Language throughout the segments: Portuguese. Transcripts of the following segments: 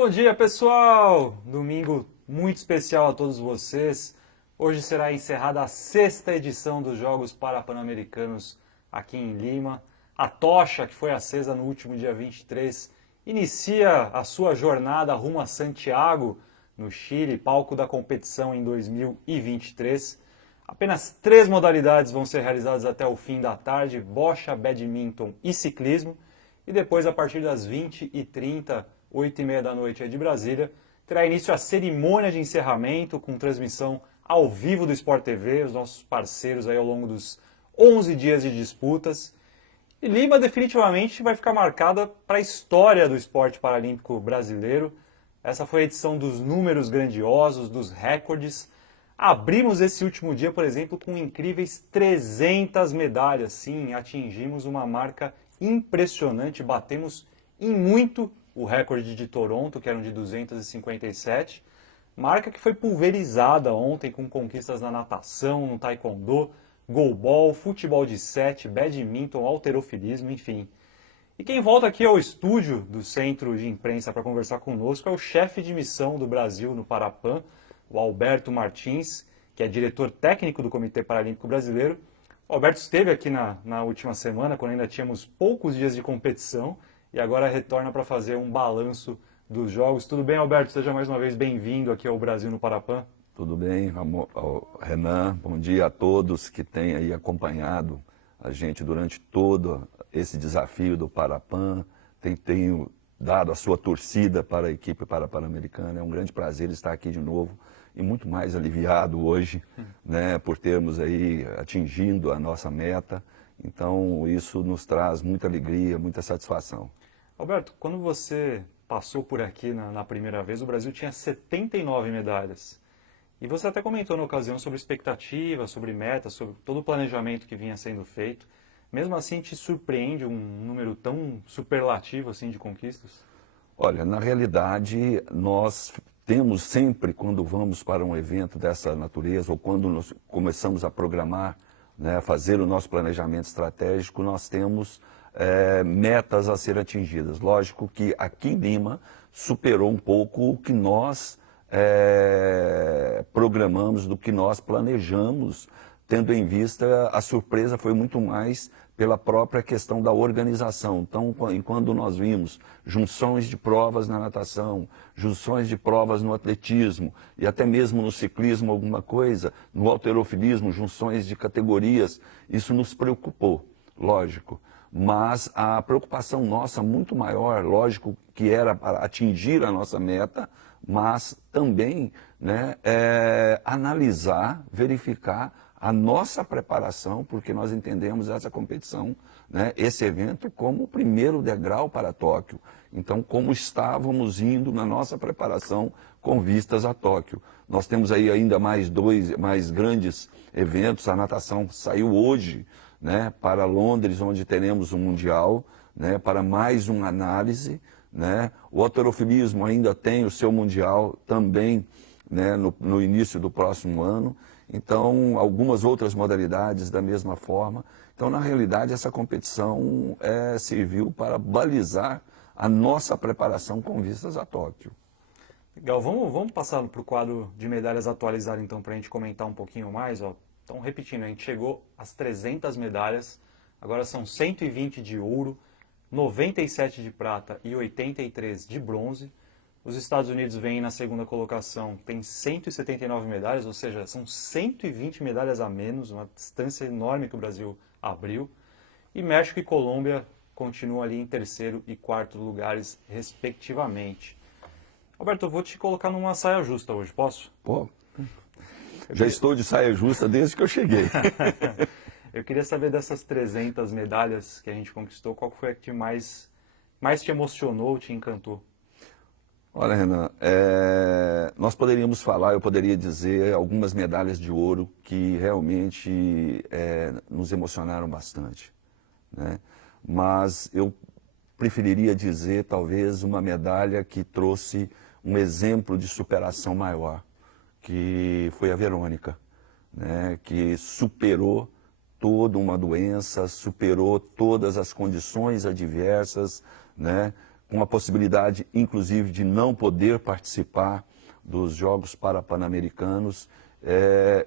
Bom dia, pessoal! Domingo muito especial a todos vocês. Hoje será encerrada a sexta edição dos Jogos Parapan-Americanos aqui em Lima. A tocha que foi acesa no último dia 23 inicia a sua jornada rumo a Santiago, no Chile, palco da competição em 2023. Apenas 3 modalidades vão ser realizadas até o fim da tarde: bocha, badminton e ciclismo. E depois, a partir das 20h30, 8h30 da noite aí de Brasília, terá início a cerimônia de encerramento com transmissão ao vivo do Sport TV, os nossos parceiros aí ao longo dos 11 dias de disputas. E Lima definitivamente vai ficar marcada para a história do esporte paralímpico brasileiro. Essa foi a edição dos números grandiosos, dos recordes. Abrimos esse último dia, por exemplo, com incríveis 300 medalhas. Sim, atingimos uma marca impressionante, batemos em muito o recorde de Toronto, que era de 257, marca que foi pulverizada ontem com conquistas na natação, no taekwondo, goalball, futebol de 7, badminton, halterofilismo, enfim. E quem volta aqui ao estúdio do Centro de Imprensa para conversar conosco é o chefe de missão do Brasil no Parapan, o Alberto Martins, que é diretor técnico do Comitê Paralímpico Brasileiro. O Alberto esteve aqui na última semana, quando ainda tínhamos poucos dias de competição, e agora retorna para fazer um balanço dos jogos. Tudo bem, Alberto? Seja mais uma vez bem-vindo aqui ao Brasil no Parapan. Tudo bem, Renan. Bom dia a todos que têm aí acompanhado a gente durante todo esse desafio do Parapan. Tenho dado a sua torcida para a equipe Parapan-Americana. É um grande prazer estar aqui de novo e muito mais aliviado hoje, né, por termos aí atingindo a nossa meta. Então, isso nos traz muita alegria, muita satisfação. Alberto, quando você passou por aqui na primeira vez, o Brasil tinha 79 medalhas. E você até comentou na ocasião sobre expectativas, sobre metas, sobre todo o planejamento que vinha sendo feito. Mesmo assim, te surpreende um número tão superlativo assim de conquistas? Olha, na realidade, nós temos sempre, quando vamos para um evento dessa natureza, ou quando nós começamos a programar, né, fazer o nosso planejamento estratégico, nós temos metas a ser atingidas. Lógico que aqui em Lima superou um pouco o que nós programamos, do que nós planejamos, tendo em vista a surpresa foi muito mais pela própria questão da organização. Então, quando nós vimos junções de provas na natação, junções de provas no atletismo e até mesmo no ciclismo alguma coisa, no halterofilismo, junções de categorias, isso nos preocupou, lógico. Mas a preocupação nossa muito maior, lógico, que era para atingir a nossa meta, mas também, né, analisar, verificar a nossa preparação, porque nós entendemos essa competição, né, esse evento, como o primeiro degrau para Tóquio. Então, como estávamos indo na nossa preparação com vistas a Tóquio. Nós temos aí ainda mais mais grandes eventos. A natação saiu hoje, né, para Londres, onde teremos um Mundial, né, para mais uma análise, né. O halterofilismo ainda tem o seu Mundial também, né, no início do próximo ano. Então, algumas outras modalidades da mesma forma. Então, na realidade, essa competição serviu para balizar a nossa preparação com vistas a Tóquio. Legal, vamos passar para o quadro de medalhas atualizado então, para a gente comentar um pouquinho mais. Ó. Então, repetindo, a gente chegou às 300 medalhas, agora são 120 de ouro, 97 de prata e 83 de bronze. Os Estados Unidos vêm na segunda colocação, tem 179 medalhas, ou seja, são 120 medalhas a menos, uma distância enorme que o Brasil abriu. E México e Colômbia continuam ali em terceiro e quarto lugares, respectivamente. Alberto, eu vou te colocar numa saia justa hoje, posso? Pô, já estou de saia justa desde que eu cheguei. Eu queria saber dessas 300 medalhas que a gente conquistou, qual foi a que mais te emocionou, te encantou? Olha, Renan, nós poderíamos falar, eu poderia dizer algumas medalhas de ouro que realmente nos emocionaram bastante, né? Mas eu preferiria dizer talvez uma medalha que trouxe um exemplo de superação maior, que foi a Verônica, né? Que superou toda uma doença, superou todas as condições adversas, né? com a possibilidade, inclusive, de não poder participar dos Jogos Pan-Americanos,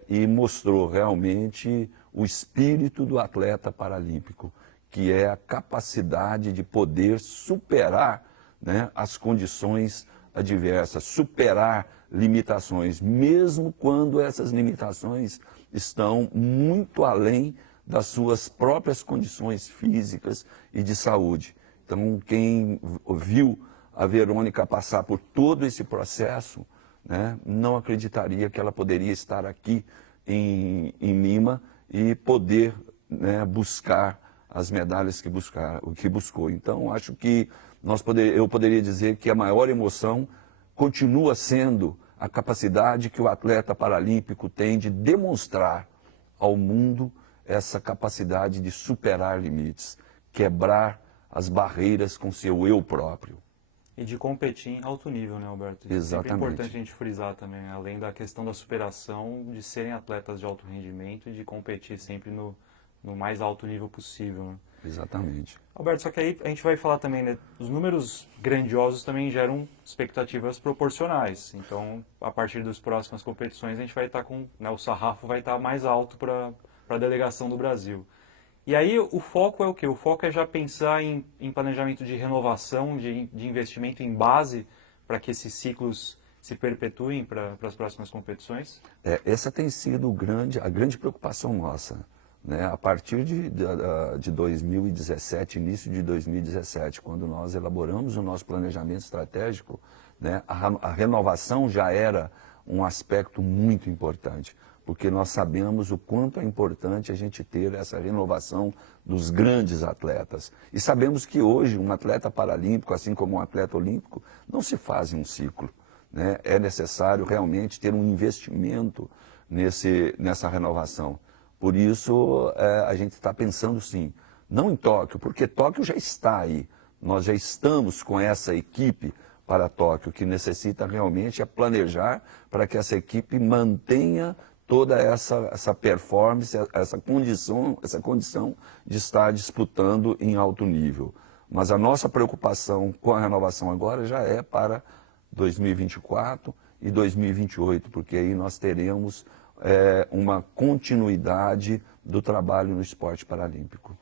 e mostrou realmente o espírito do atleta paralímpico, que é a capacidade de poder superar, né, as condições adversas, superar limitações, mesmo quando essas limitações estão muito além das suas próprias condições físicas e de saúde. Então, quem viu a Verônica passar por todo esse processo, né, não acreditaria que ela poderia estar aqui em Lima e poder, né, buscar as medalhas que buscou. Então, acho que eu poderia dizer que a maior emoção continua sendo a capacidade que o atleta paralímpico tem de demonstrar ao mundo essa capacidade de superar limites, quebrar as barreiras com seu eu próprio. E de competir em alto nível, né, Alberto? Isso Exatamente. é sempre importante a gente frisar também, além da questão da superação, de serem atletas de alto rendimento e de competir sempre no mais alto nível possível, né? Exatamente. Alberto, só que aí a gente vai falar também, né, os números grandiosos também geram expectativas proporcionais. Então, a partir das próximas competições, a gente vai estar com, né, o sarrafo vai estar mais alto para a delegação do Brasil. E aí o foco é o quê? O foco é já pensar em planejamento de renovação, de investimento em base para que esses ciclos se perpetuem para as próximas competições? Essa tem sido a grande preocupação nossa, né? A partir de 2017, início de 2017, quando nós elaboramos o nosso planejamento estratégico, né, a renovação já era um aspecto muito importante, porque nós sabemos o quanto é importante a gente ter essa renovação dos grandes atletas. E sabemos que hoje um atleta paralímpico, assim como um atleta olímpico, não se faz em um ciclo, né? É necessário realmente ter um investimento nessa renovação. Por isso, a gente está pensando sim, não em Tóquio, porque Tóquio já está aí. Nós já estamos com essa equipe para Tóquio, que necessita realmente planejar para que essa equipe mantenha toda essa performance, essa condição de estar disputando em alto nível. Mas a nossa preocupação com a renovação agora já é para 2024 e 2028, porque aí nós teremos uma continuidade do trabalho no esporte paralímpico.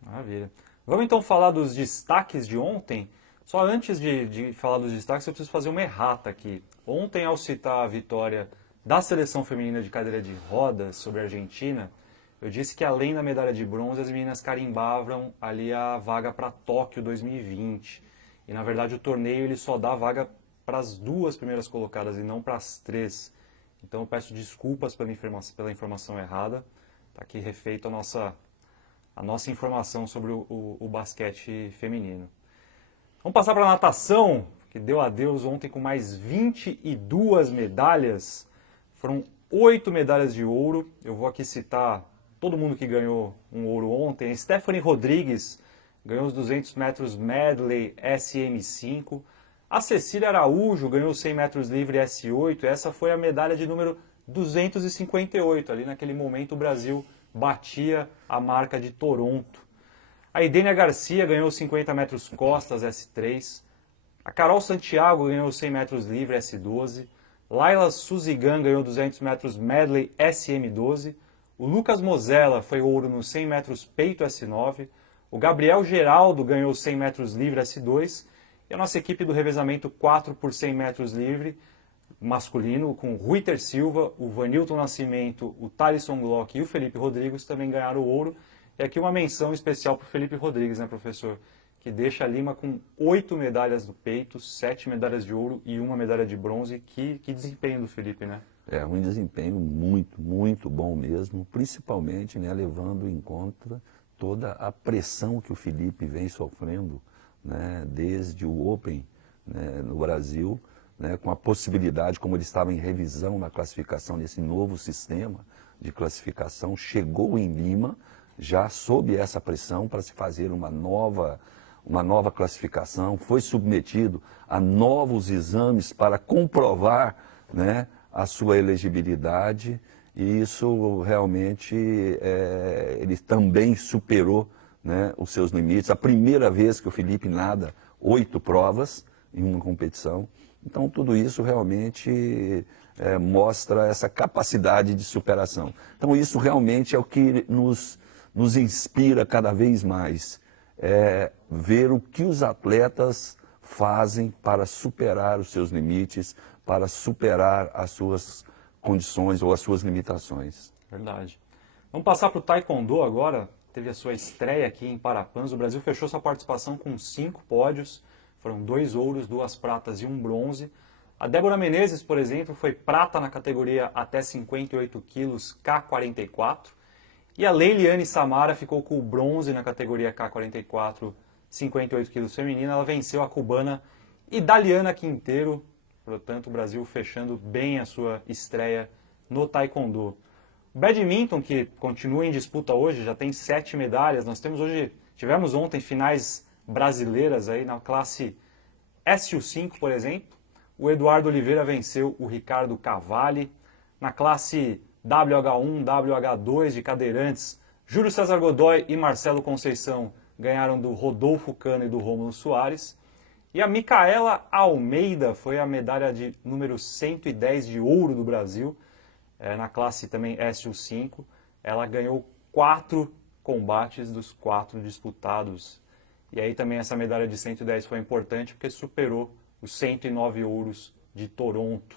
Maravilha. Vamos então falar dos destaques de ontem. Só antes de falar dos destaques, eu preciso fazer uma errata aqui. Ontem, ao citar a vitória da seleção feminina de cadeira de rodas sobre a Argentina, eu disse que além da medalha de bronze, as meninas carimbavam ali a vaga para Tóquio 2020. E na verdade o torneio ele só dá vaga para as duas primeiras colocadas e não para as três. Então eu peço desculpas pela informação errada. Está aqui refeita a nossa informação sobre o basquete feminino. Vamos passar para a natação, que deu adeus ontem com mais 22 medalhas. Foram 8 medalhas de ouro. Eu vou aqui citar todo mundo que ganhou um ouro ontem. A Stephanie Rodrigues ganhou os 200 metros medley SM5. A Cecília Araújo ganhou os 100 metros livre S8. Essa foi a medalha de número 258. Ali naquele momento o Brasil batia a marca de Toronto. A Idênia Garcia ganhou os 50 metros costas S3. A Carol Santiago ganhou os 100 metros livre S12. Laila Suzigan ganhou 200 metros medley SM12. O Lucas Mosella foi ouro nos 100 metros peito S9. O Gabriel Geraldo ganhou os 100 metros livre S2. E a nossa equipe do revezamento 4 por 100 metros livre masculino, com o Ruiter Silva, o Vanilton Nascimento, o Thalisson Glock e o Felipe Rodrigues também ganharam o ouro. E aqui uma menção especial para o Felipe Rodrigues, né, professor? Que deixa a Lima com 8 medalhas do peito, 7 medalhas de ouro e 1 medalha de bronze. Que desempenho do Felipe, né? É um desempenho muito, muito bom mesmo, principalmente, né, levando em conta toda a pressão que o Felipe vem sofrendo, né, desde o Open, né, no Brasil, né, com a possibilidade, como ele estava em revisão na classificação desse novo sistema de classificação, chegou em Lima já sob essa pressão para se fazer uma nova classificação, foi submetido a novos exames para comprovar, né, a sua elegibilidade, e isso realmente ele também superou, né, os seus limites. A primeira vez que o Felipe nada 8 provas em uma competição. Então, tudo isso realmente mostra essa capacidade de superação. Então, isso realmente é o que nos inspira cada vez mais, ver o que os atletas fazem para superar os seus limites, para superar as suas condições ou as suas limitações. Verdade. Vamos passar para o Taekwondo agora. Teve a sua estreia aqui em Parapanso. O Brasil fechou sua participação com 5 pódios. Foram 2 ouros, 2 pratas e 1 bronze. A Débora Menezes, por exemplo, foi prata na categoria até 58 quilos K44. E a Leiliane Samara ficou com o bronze na categoria K44, 58 quilos feminina. Ela venceu a cubana Idaliana Quinteiro. Portanto, o Brasil fechando bem a sua estreia no Taekwondo. O badminton, que continua em disputa hoje, já tem 7 medalhas. Nós tivemos ontem finais brasileiras aí na classe SU5, por exemplo. O Eduardo Oliveira venceu o Ricardo Cavalli. Na classe WH1, WH2 de cadeirantes, Júlio César Godoy e Marcelo Conceição ganharam do Rodolfo Cano e do Rômulo Soares. E a Micaela Almeida foi a medalha de número 110 de ouro do Brasil, na classe também SU5. Ela ganhou 4 combates dos 4 disputados. E aí também essa medalha de 110 foi importante porque superou os 109 ouros de Toronto.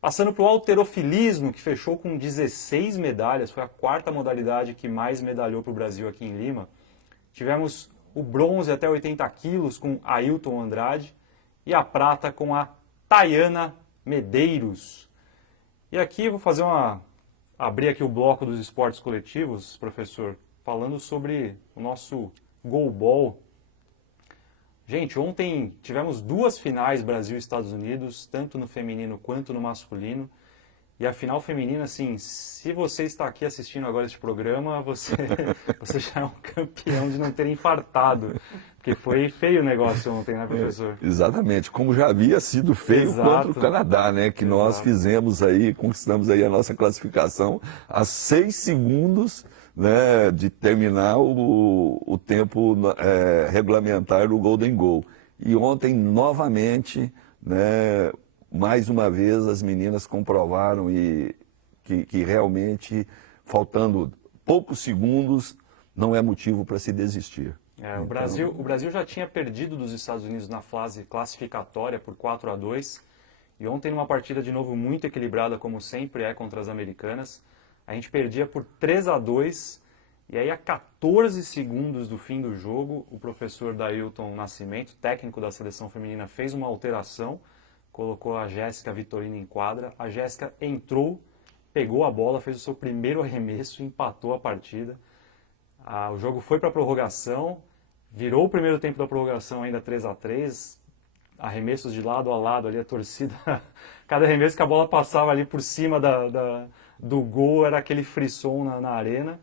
Passando para o halterofilismo, que fechou com 16 medalhas, foi a 4ª modalidade que mais medalhou para o Brasil aqui em Lima. Tivemos o bronze até 80 quilos com Ailton Andrade e a prata com a Tayana Medeiros. E aqui eu vou abrir aqui o bloco dos esportes coletivos, professor, falando sobre o nosso goalball. Gente, ontem tivemos 2 finais Brasil e Estados Unidos, tanto no feminino quanto no masculino. E a final feminina, assim, se você está aqui assistindo agora este programa, você já é um campeão de não ter infartado. Porque foi feio o negócio ontem, né, professor? Exatamente, como já havia sido feio contra o Canadá, né? Que nós fizemos aí, conquistamos aí a nossa classificação a 6 segundos, né, de terminar o tempo regulamentar do Golden Goal. E ontem, novamente, né, mais uma vez, as meninas comprovaram que realmente, faltando poucos segundos, não é motivo para se desistir. O Brasil já tinha perdido dos Estados Unidos na fase classificatória por 4-2. E ontem, numa partida de novo muito equilibrada, como sempre é contra as americanas, a gente perdia por 3-2. E aí, a 14 segundos do fim do jogo, o professor Dailton Nascimento, técnico da seleção feminina, fez uma alteração, colocou a Jéssica Vitorino em quadra. A Jéssica entrou, pegou a bola, fez o seu primeiro arremesso, empatou a partida. O jogo foi para a prorrogação, virou o primeiro tempo da prorrogação ainda 3-3, arremessos de lado a lado ali, a torcida, cada arremesso que a bola passava ali por cima do gol era aquele frisson na arena.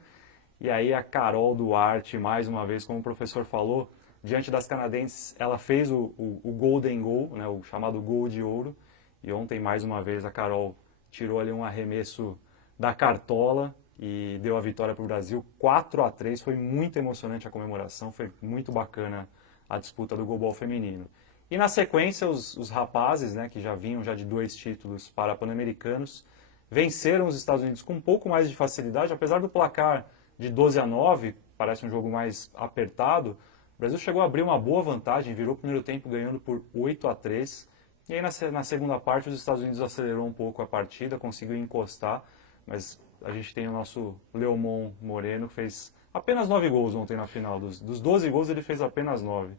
E aí a Carol Duarte, mais uma vez, como o professor falou, diante das canadenses, ela fez o Golden Goal, né, o chamado gol de ouro. E ontem, mais uma vez, a Carol tirou ali um arremesso da cartola e deu a vitória para o Brasil, 4-3. Foi muito emocionante a comemoração, foi muito bacana a disputa do goalball feminino. E na sequência, os rapazes, né, que já vinham já de 2 títulos para pan-americanos, venceram os Estados Unidos com um pouco mais de facilidade, apesar do placar de 12-9, parece um jogo mais apertado. O Brasil chegou a abrir uma boa vantagem, virou o primeiro tempo ganhando por 8-3. E aí na segunda parte os Estados Unidos acelerou um pouco a partida, conseguiu encostar, mas a gente tem o nosso Leomon Moreno, que fez apenas 9 gols ontem na final. Dos 12 gols ele fez apenas 9.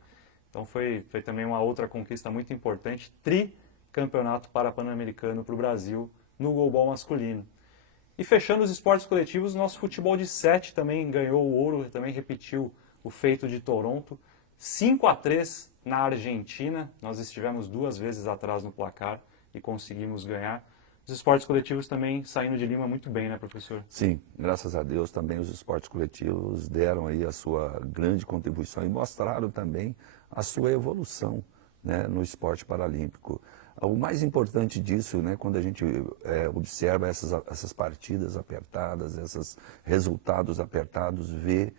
Então foi também uma outra conquista muito importante, tricampeonato pan-americano para o Brasil no goalball masculino. E fechando os esportes coletivos, nosso futebol de 7 também ganhou o ouro, também repetiu o feito de Toronto. 5-3 na Argentina, nós estivemos 2 vezes atrás no placar e conseguimos ganhar. Os esportes coletivos também saindo de Lima muito bem, né, professor? Sim, graças a Deus também os esportes coletivos deram aí a sua grande contribuição e mostraram também a sua evolução, né, no esporte paralímpico. O mais importante disso, né, quando a gente observa essas partidas apertadas, esses resultados apertados, ver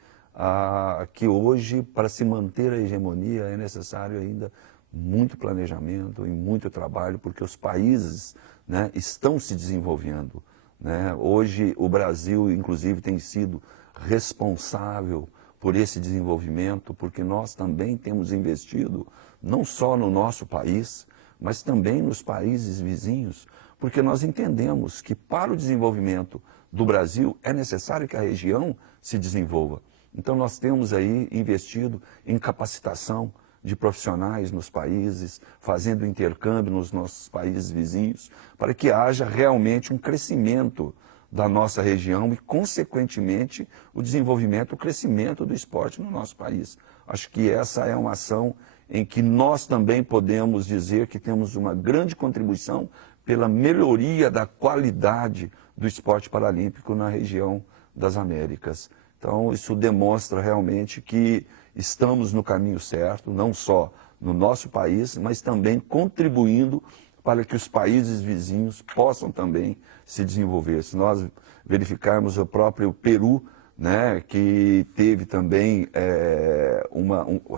que hoje, para se manter a hegemonia, é necessário ainda muito planejamento e muito trabalho, porque os países, né, estão se desenvolvendo, né? Hoje o Brasil, inclusive, tem sido responsável por esse desenvolvimento, porque nós também temos investido não só no nosso país, mas também nos países vizinhos, porque nós entendemos que para o desenvolvimento do Brasil é necessário que a região se desenvolva. Então nós temos aí investido em capacitação de profissionais nos países, fazendo intercâmbio nos nossos países vizinhos, para que haja realmente um crescimento da nossa região e, consequentemente, o desenvolvimento, o crescimento do esporte no nosso país. Acho que essa é uma ação em que nós também podemos dizer que temos uma grande contribuição pela melhoria da qualidade do esporte paralímpico na região das Américas. Então, isso demonstra realmente que estamos no caminho certo, não só no nosso país, mas também contribuindo para que os países vizinhos possam também se desenvolver. Se nós verificarmos o próprio Peru, né, que teve também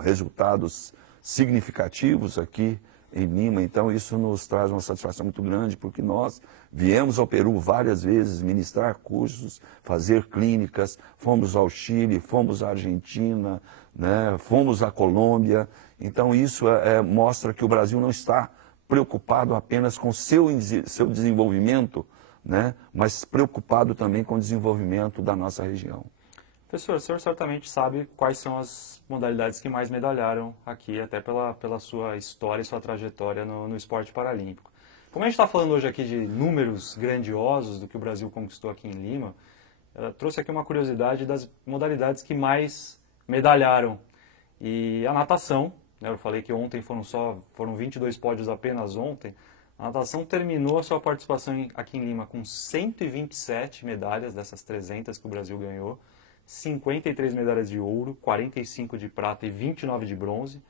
resultados significativos aqui em Lima, então isso nos traz uma satisfação muito grande, porque nós viemos ao Peru várias vezes ministrar cursos, fazer clínicas, fomos ao Chile, fomos à Argentina, né, fomos à Colômbia. Então isso mostra que o Brasil não está preocupado apenas com seu desenvolvimento, né, mas preocupado também com o desenvolvimento da nossa região. Professor, o senhor certamente sabe quais são as modalidades que mais medalharam aqui, até pela sua história e sua trajetória no esporte paralímpico. Como a gente está falando hoje aqui de números grandiosos do que o Brasil conquistou aqui em Lima, trouxe aqui uma curiosidade das modalidades que mais medalharam. E a natação, né, eu falei que ontem foram 22 pódios apenas ontem, a natação terminou a sua participação aqui em Lima com 127 medalhas dessas 300 que o Brasil ganhou, 53 medalhas de ouro, 45 de prata e 29 de bronze.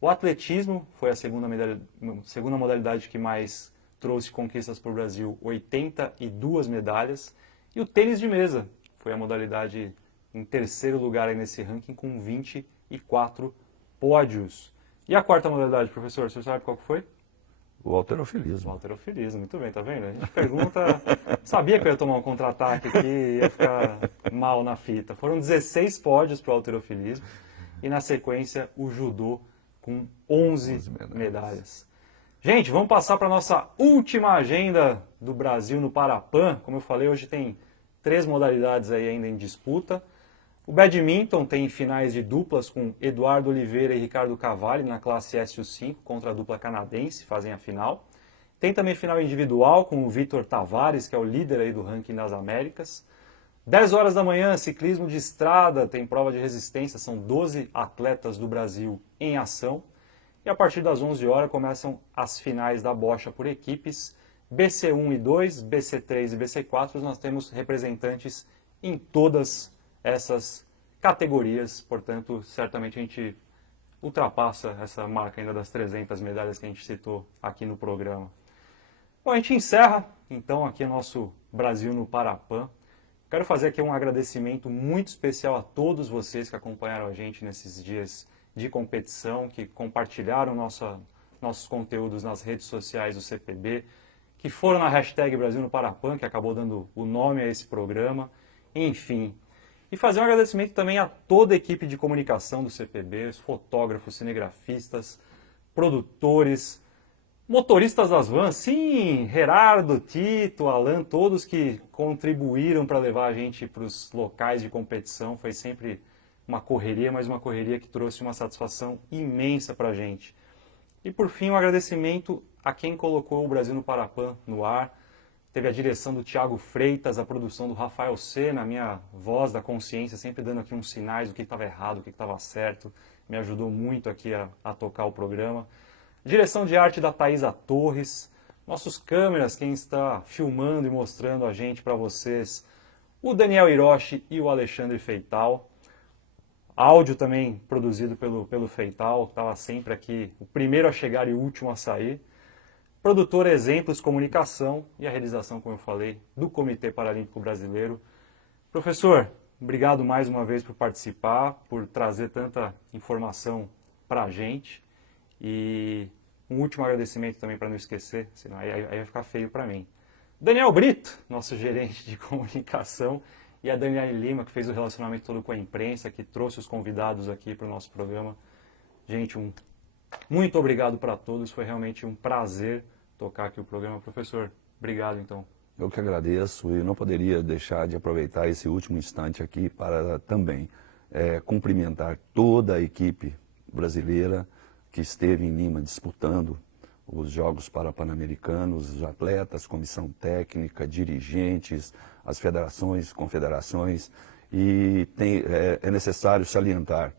O atletismo foi a segunda modalidade que mais trouxe conquistas para o Brasil, 82 medalhas. E o tênis de mesa foi a modalidade em terceiro lugar aí nesse ranking com 24 pódios. E a quarta modalidade, professor, você sabe qual que foi? O halterofilismo. O halterofilismo, muito bem, tá vendo? A gente pergunta, sabia que eu ia tomar um contra-ataque aqui e ia ficar mal na fita. Foram 16 pódios para o halterofilismo e na sequência o judô com 11 medalhas. Gente, vamos passar para a nossa última agenda do Brasil no Parapan. Como eu falei, hoje tem 3 modalidades aí ainda em disputa. O badminton tem finais de duplas com Eduardo Oliveira e Ricardo Cavalli na classe SU5 contra a dupla canadense, fazem a final. Tem também final individual com o Vitor Tavares, que é o líder aí do ranking das Américas. 10 horas da manhã, ciclismo de estrada, tem prova de resistência, são 12 atletas do Brasil em ação. E a partir das 11 horas começam as finais da bocha por equipes. BC1 e 2, BC3 e BC4, nós temos representantes em todas essas categorias, portanto, certamente a gente ultrapassa essa marca ainda das 300 medalhas que a gente citou aqui no programa. Bom, a gente encerra, então, aqui o nosso Brasil no Parapan. Quero fazer aqui um agradecimento muito especial a todos vocês que acompanharam a gente nesses dias de competição, que compartilharam nossos conteúdos nas redes sociais do CPB, que foram na hashtag Brasil no Parapan, que acabou dando o nome a esse programa, enfim. E fazer um agradecimento também a toda a equipe de comunicação do CPB, os fotógrafos, cinegrafistas, produtores, motoristas das vans, sim, Gerardo, Tito, Alan, todos que contribuíram para levar a gente para os locais de competição. Foi sempre uma correria, mas uma correria que trouxe uma satisfação imensa para a gente. E por fim, um agradecimento a quem colocou o Brasil no Parapan no ar. Teve a direção do Thiago Freitas, a produção do Rafael Sena, a minha voz da consciência, sempre dando aqui uns sinais do que estava errado, do que estava certo. Me ajudou muito aqui a tocar o programa. Direção de arte da Thaisa Torres. Nossos câmeras, quem está filmando e mostrando a gente para vocês, o Daniel Hiroshi e o Alexandre Feital. Áudio também produzido pelo Feital, estava sempre aqui, o primeiro a chegar e o último a sair. Produtor Exemplos Comunicação e a realização, como eu falei, do Comitê Paralímpico Brasileiro. Professor, obrigado mais uma vez por participar, por trazer tanta informação para a gente. E um último agradecimento também, para não esquecer, senão aí vai ficar feio para mim. Daniel Brito, nosso gerente de comunicação, e a Daniela Lima, que fez o relacionamento todo com a imprensa, que trouxe os convidados aqui para o nosso programa. Gente, muito obrigado para todos, foi realmente um prazer tocar aqui o programa. Professor, obrigado então. Eu que agradeço e não poderia deixar de aproveitar esse último instante aqui para também cumprimentar toda a equipe brasileira que esteve em Lima disputando os Jogos Pan-Americanos, os atletas, comissão técnica, dirigentes, as federações, confederações, e é necessário salientar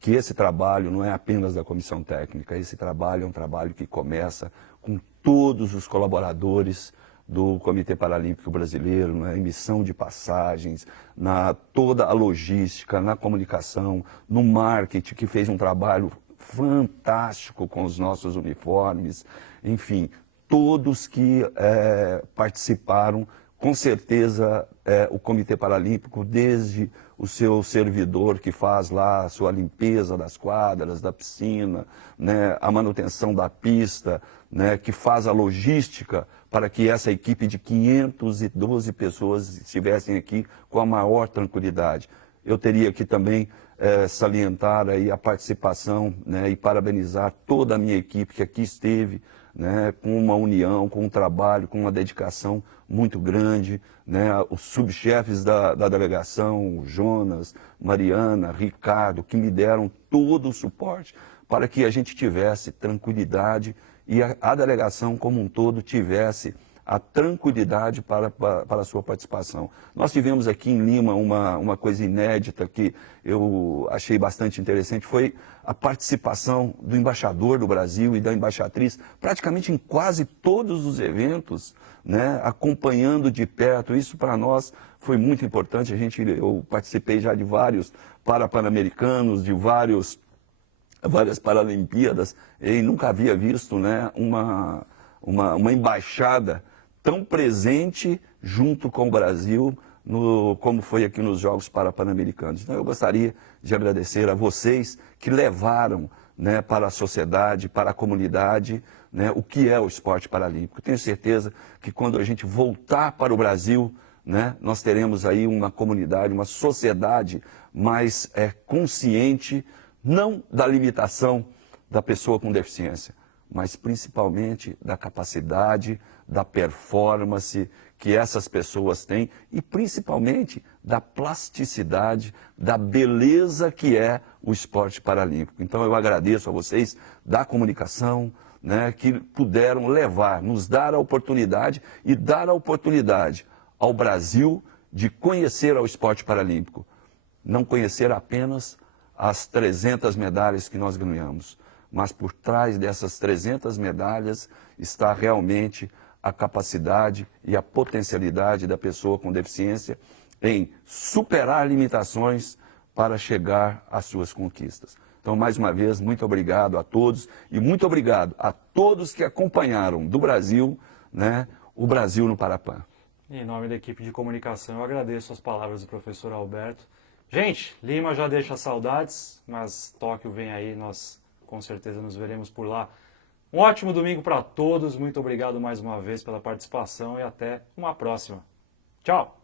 que esse trabalho não é apenas da comissão técnica, esse trabalho é um trabalho que começa com todos os colaboradores do Comitê Paralímpico Brasileiro, na emissão de passagens, na toda a logística, na comunicação, no marketing, que fez um trabalho fantástico com os nossos uniformes, enfim, todos que participaram, com certeza o Comitê Paralímpico, desde o seu servidor que faz lá a sua limpeza das quadras, da piscina, né, a manutenção da pista, né, que faz a logística para que essa equipe de 512 pessoas estivessem aqui com a maior tranquilidade. Eu teria que também salientar aí a participação, né, e parabenizar toda a minha equipe que aqui esteve, né, com uma união, com um trabalho, com uma dedicação muito grande, né, os subchefes da delegação, Jonas, Mariana, Ricardo, que me deram todo o suporte para que a gente tivesse tranquilidade e a delegação como um todo tivesse a tranquilidade para a sua participação. Nós tivemos aqui em Lima uma coisa inédita que eu achei bastante interessante, foi a participação do embaixador do Brasil e da embaixatriz, praticamente em quase todos os eventos, né, acompanhando de perto. Isso para nós foi muito importante. Eu participei já de vários Pan-Americanos, de várias Paralimpíadas, e nunca havia visto, né, uma embaixada tão presente junto com o Brasil, como foi aqui nos Jogos Pan-Americanos. Então eu gostaria de agradecer a vocês que levaram, né, para a sociedade, para a comunidade, né, o que é o esporte paralímpico. Tenho certeza que quando a gente voltar para o Brasil, né, nós teremos aí uma comunidade, uma sociedade mais consciente, não da limitação da pessoa com deficiência, mas principalmente da capacidade, da performance que essas pessoas têm e principalmente da plasticidade, da beleza que é o esporte paralímpico. Então eu agradeço a vocês da comunicação, né, que puderam levar, nos dar a oportunidade e dar a oportunidade ao Brasil de conhecer o esporte paralímpico. Não conhecer apenas as 300 medalhas que nós ganhamos, mas por trás dessas 300 medalhas está realmente a capacidade e a potencialidade da pessoa com deficiência em superar limitações para chegar às suas conquistas. Então, mais uma vez, muito obrigado a todos e muito obrigado a todos que acompanharam do Brasil, né, o Brasil no Parapan. Em nome da equipe de comunicação, eu agradeço as palavras do professor Alberto. Gente, Lima já deixa saudades, mas Tóquio vem aí, nós com certeza nos veremos por lá. Um ótimo domingo para todos, muito obrigado mais uma vez pela participação e até uma próxima. Tchau!